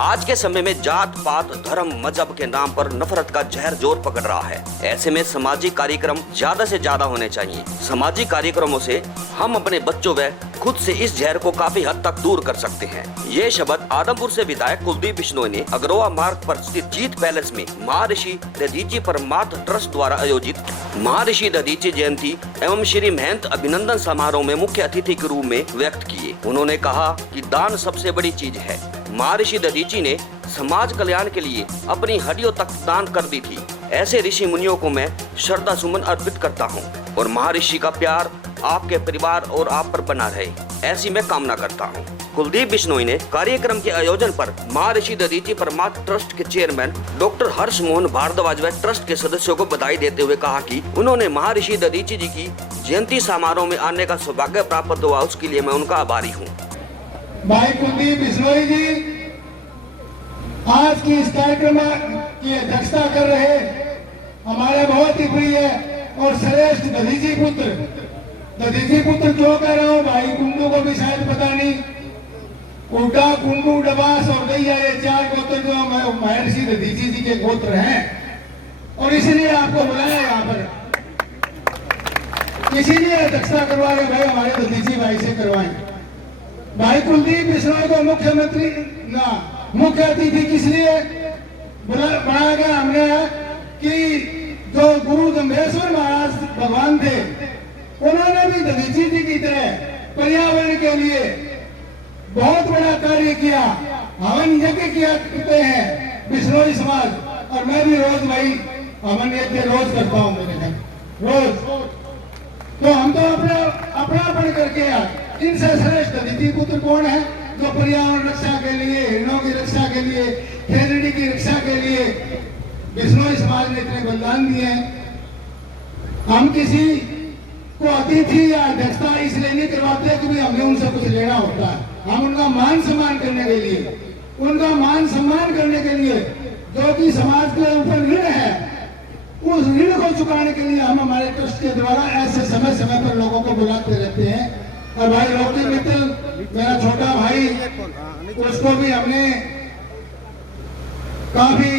आज के समय में जात पात धर्म मजहब के नाम पर नफरत का जहर जोर पकड़ रहा है। ऐसे में सामाजिक कार्यक्रम ज्यादा से ज्यादा होने चाहिए। सामाजिक कार्यक्रमों से हम अपने बच्चों व खुद से इस जहर को काफी हद तक दूर कर सकते हैं। ये शब्द आदमपुर से विधायक कुलदीप बिश्नोई ने अग्रवा मार्ग पर स्थित जीत पैलेस में महर्षि दधीचि परमार्थ ट्रस्ट द्वारा आयोजित महर्षि दधीचि जयंती एवं श्री महंत अभिनंदन समारोह में मुख्य अतिथि के रूप में व्यक्त किए। उन्होंने कहा कि दान सबसे बड़ी चीज है। महर्षि दधीचि ने समाज कल्याण के लिए अपनी हड्डियों तक दान कर दी थी। ऐसे ऋषि मुनियों को मैं श्रद्धा सुमन अर्पित करता हूँ और महर्षि का प्यार आपके परिवार और आप पर बना रहे, ऐसी मैं कामना करता हूँ। कुलदीप बिश्नोई ने कार्यक्रम के आयोजन पर महर्षि दधीचि परमार्थ ट्रस्ट के चेयरमैन डॉक्टर हर्ष मोहन भारद्वाज व ट्रस्ट के सदस्यों को बधाई देते हुए कहा कि उन्होंने महर्षि दधीचि जी की जयंती समारोह में आने का सौभाग्य प्राप्त हुआ, उसके लिए मैं उनका आभारी हूँ। भाई कुलदीप बिश्नोई जी आज की इस कार्यक्रम की अध्यक्षता कर रहे हमारे बहुत ही प्रिय और श्रेष्ठ दधीचि पुत्र क्यों कह रहा हूँ, भाई कुंडू को भी शायद पता नहीं। उल्टा, कुंडू, डबास और दैया, ये चार गोत्र जो महर्षि दधीचि जी के गोत्र हैं और इसीलिए आपको बुलाया यहाँ पर, इसीलिए अध्यक्षता करवा रहे भाई हमारे दधीचि भाई से करवाएं। भाई कुलदीप बिश्नोई को मुख्य अतिथि किस लिए बनाया गया हमने कि जो गुरु जम्भेश्वर महाराज भगवान थे, उन्होंने भी दधीचि जी की तरह पर्यावरण के लिए बहुत बड़ा कार्य किया, हवन यज्ञ किया करते हैं बिश्नोई समाज। और मैं भी रोज भाई हवन यज्ञ रोज करता हूँ, मेरे घर रोज। तो हम तो अपनापन करके इनसे श्रेष्ठ दधीचि पुत्र कौन है जो पर्यावरण रक्षा के लिए, हिरणों की रक्षा के लिए, खेजड़ी की रक्षा के लिए बिश्नोई समाज ने इतने बलिदान दिए हैं। हम किसी को अतिथि या अध्यक्षता इसलिए नहीं करवाते कि हमने उनसे कुछ लेना होता है। हम उनका मान सम्मान करने के लिए जो कि समाज के ऊपर ऋण है, उस ऋण को चुकाने के लिए हम हमारे ट्रस्ट के द्वारा ऐसे समय समय पर लोगों को बुलाते रहते हैं। और भाई रोटी मित्तल मेरा छोटा भाई, उसको भी हमने काफी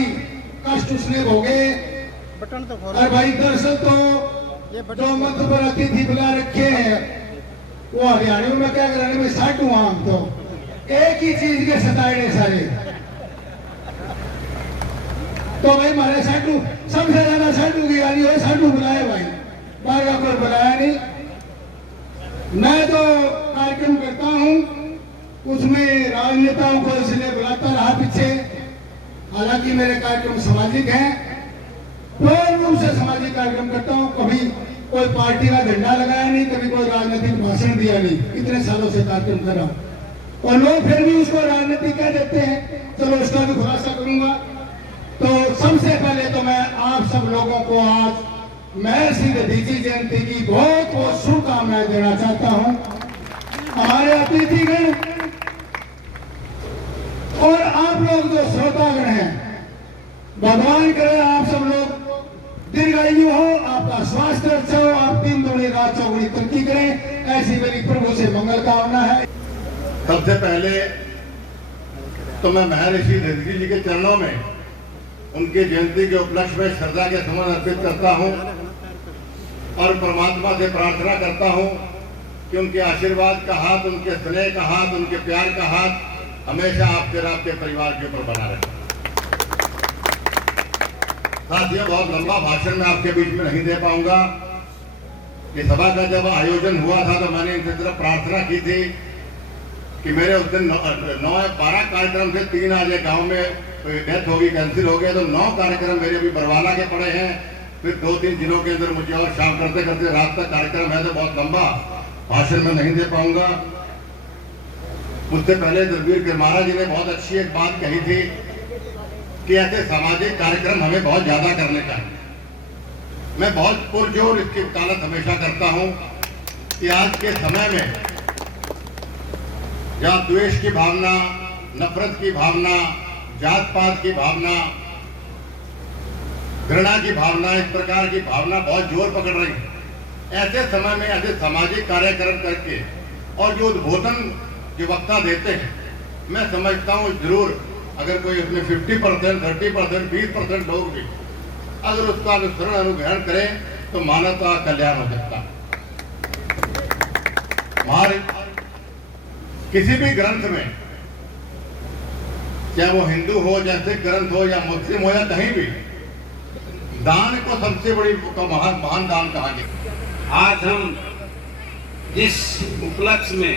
कष्ट उसने भोगे। और भाई दरअसल तो जो मंच पर अतिथि बुला रखे हैं वो हरियाणा में क्या कराने में साटू, हम तो एक ही चीज के सताए सारे। तो भाई हमारे साटू सबसे ज्यादा साटू की गाली है, साटू बुलाए भाई, बाहर का कोई बुलाया नहीं। मैं जो कार्यक्रम करता हूँ उसमें राजनेताओं को इसलिए बुलाता रहा पीछे, हालांकि मेरे कार्यक्रम सामाजिक हैं, पूर्ण रूप से सामाजिक कार्यक्रम करता हूँ। कभी कोई पार्टी का झंडा लगाया नहीं, कभी कोई राजनीतिक भाषण दिया नहीं, इतने सालों से कार्यक्रम कर रहा हूँ। और लोग फिर भी उसको राजनीति कह देते हैं, चलो उसका भी खुलासा करूंगा। तो सबसे पहले तो मैं आप सब लोगों को आज महर्षि दधीचि जयंती की बहुत बहुत शुभकामनाएं देना चाहता हूं। हमारे अतिथिगण और आप लोग जो श्रोतागण हैं, भगवान करे आप सब लोग दीर्घायु हो, आपका स्वास्थ्य अच्छा हो, आप 3 दुनी रात चौगुनी तरक्की करें, ऐसी मेरी प्रभु से मंगल कामना है। सबसे पहले तो मैं महर्षि दधीचि जी के चरणों में उनकी जयंती के उपलक्ष्य में श्रद्धा के सुमन अर्पित करता हूं और परमात्मा से प्रार्थना करता हूं कि उनके आशीर्वाद का हाथ, उनके स्नेह का हाथ, उनके प्यार का हाथ हमेशा आपके परिवार के ऊपर बना रहे। साथियों, बहुत लंबा भाषण मैं आपके बीच में नहीं दे पाऊंगा। ये सभा का जब आयोजन हुआ था तो मैंने इनसे तरफ प्रार्थना की थी कि मेरे उस दिन 9-12 कार्यक्रम से 3 आज गांव में डेथ होगी, कैंसिल हो गया, तो 9 कार्यक्रम मेरे अभी बरवाला के पड़े हैं। फिर 2-3 जिलों के अंदर मुझे और शाम करते करते रात तक कार्यक्रम है, तो बहुत लंबा भाषण में नहीं दे पाऊंगा। मुझसे पहले दलबीर किरमारा जी ने बहुत अच्छी एक बात कही थी कि ऐसे सामाजिक कार्यक्रम हमें बहुत ज्यादा करने चाहिए। मैं बहुत पुरजोर इसकी वकालत हमेशा करता हूं कि आज के समय में जहां द्वेष की भावना, नफरत की भावना, जात पात की भावना, घृणा की भावना, इस प्रकार की भावना बहुत जोर पकड़ रही है, ऐसे समय में ऐसे सामाजिक कार्यक्रम करके और जो उद्बोधन जो वक्ता देते हैं, मैं समझता हूँ जरूर अगर कोई उसमें 50%, 30%, 20% लोग भी अगर उसका अनुसरण अनुग्रहण करें तो मानवता का कल्याण हो सकता है। हमारे किसी भी ग्रंथ में, चाहे वो हिंदू हो, चाहे सिख ग्रंथ हो या मुस्लिम हो या कहीं भी, दान को सबसे बड़ी महान दान कहा गया। आज हम जिस उपलक्ष्य में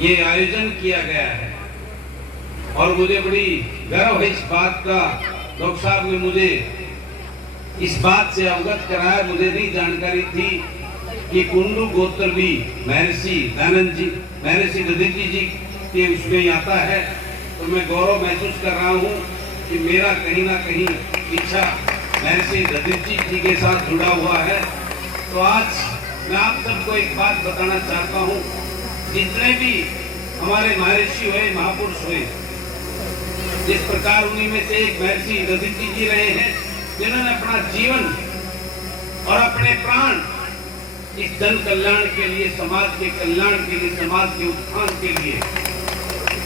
ये आयोजन किया गया है और मुझे बड़ी गर्व है इस बात का, डॉक्टर साहब ने मुझे इस बात से अवगत कराया, मुझे नहीं जानकारी थी कि कुंडू गोत्र भी महर्षि दयानंद जी, महर्षि दधीचि जी के उसमें आता है। तो मैं गौरव महसूस कर रहा हूँ कि मेरा कहीं ना कहीं इच्छा महर्षि दधीचि जी के साथ जुड़ा हुआ है। तो आज मैं आप सबको एक बात बताना चाहता हूँ, जितने भी हमारे महर्षि हुए, महापुरुष हुए, जिस प्रकार उन्हीं में से एक महर्षि दधीचि जी रहे हैं, जिन्होंने अपना जीवन और अपने प्राण इस जन कल्याण के लिए, समाज के कल्याण के लिए, समाज के उत्थान के लिए,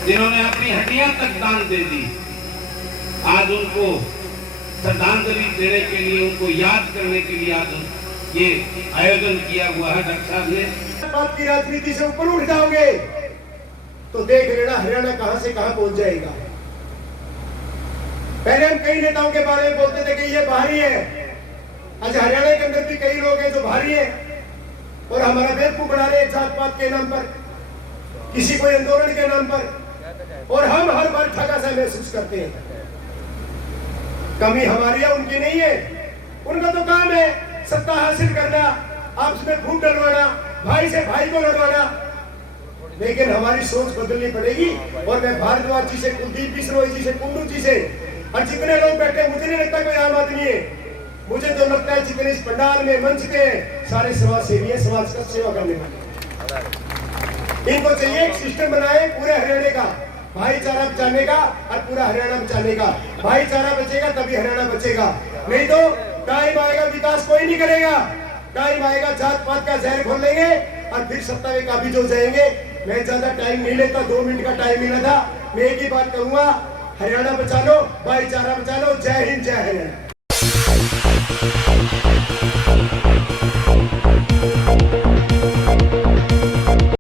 जिन्होंने अपनी हड्डियां तक दान दे दी, आज उनको श्रद्धांजलि देने के लिए, उनको याद करने के लिए आज ये आयोजन किया हुआ है। डॉक्टर साहब ने बात की राजनीति से ऊपर उठ जाओगे तो देख लेना हरियाणा कहां से कहां पहुंच जाएगा। पहले हम कई नेताओं के बारे में बोलते थे कि ये बाहरी है, आज हरियाणा के अंदर भी कई लोग हैं जो बाहरी है और हमारा बेवकूफ बना रहे हैं जात पात के नाम पर, किसी कोई आंदोलन के नाम पर, और हम हर बार ठगा सा महसूस करते हैं। कमी हमारी है, उनकी नहीं है। उनका तो काम है सत्ता हासिल करना, आपस में फूट डलवाना, भाई से भाई को लड़वाना, लेकिन हमारी सोच बदलनी पड़ेगी। और मैं भारद्वाज जी से, कुलदीप बिश्नोई जी से, कुंडू जी से और जितने लोग बैठे, मुझे नहीं लगता कोई आम आदमी है, मुझे तो लगता है जितने इस पंडाल में मंच के सारे समाज सेवी है, समाज का सेवा करने वाले। इनको चाहिए एक सिस्टम बनाए पूरे हरियाणा का, भाईचारा बचाने का और पूरा हरियाणा बचाने का। भाईचारा बचेगा तभी हरियाणा बचेगा, नहीं तो टाइम आएगा विकास कोई नहीं करेगा। टाइम आएगा जात पात का जहर खोल लेंगे और फिर सत्ता में काबिज हो जाएंगे। मैं ज्यादा टाइम नहीं लेता, 2 मिनट का टाइम मिला था। मैं एक ही बात कहूंगा, हरियाणा बचा लो, भाईचारा बचा लो। जय हिंद, जय हरियाणा।